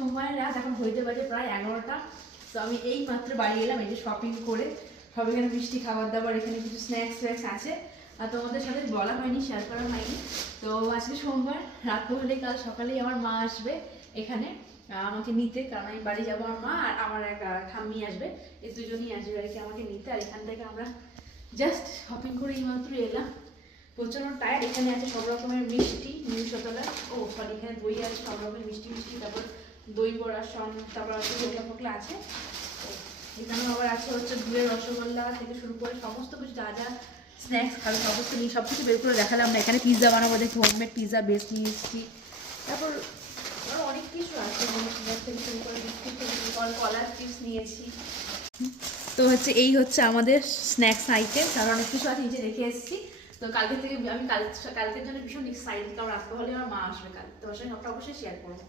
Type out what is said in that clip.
সময় রাত, এখন হইতে বাজে প্রায় 11টা। তো আমি এই মাত্র বাড়ি এলাম, এই যে শপিং করে। সব এখানে মিষ্টি খাবার দাবার, এখানে কিছু স্ন্যাক্স ফ্যাক্স আছে, আর তোমাদের সাথে বলা হয়নি, শেয়ার করা হয়নি। তো আজকে সোমবার, রাত হলে কাল সকালেই আমার মা আসবে এখানে আমাকে নিতে, কারণ আমি বাড়ি যাবো। আমার মা আর আমার এক ঠাম্মি আসবে, এই দুজনই আসবে আর কি আমাকে নিতে। আর এখান থেকে আমরা জাস্ট শপিং করে এই মাত্র এলাম, প্রচন্ড টায়ার্ড। এখানে আছে সব রকমের মিষ্টি, নিউশতলা, ও সরি এখানে দই আছে, সব রকমের মিষ্টি মিষ্টি, তারপর দই বড়া, তারপর আছে ফোকলা ফোকলা আছে। এখানে আবার আছে হচ্ছে গুড়ের রসগোল্লা থেকে শুরু করে সমস্ত কিছু, যা যা স্ন্যাক্স খাবে সমস্ত নিয়ে সব কিছু বের করে দেখালাম না। এখানে পিৎজা বানাবো, দেখি হোমমেড পিৎজা বেস নিয়ে এসেছি। তারপর আরও অনেক কিছু আছে, থেকে শুরু করে বিস্কুট থেকে শুরু করে কলার চিপস নিয়েছি। তো হচ্ছে এই হচ্ছে আমাদের স্ন্যাক্স আইটেম, তার অনেক কিছু আছে, নিচে রেখে এসেছি। তো কালকে থেকে আমি কালকের জন্য ভীষণ এক্সাইটেড, কারণ আসতে হলে আমার মা আসবে কাল, তোমার সঙ্গে সবটা অবশ্যই শেয়ার করবো।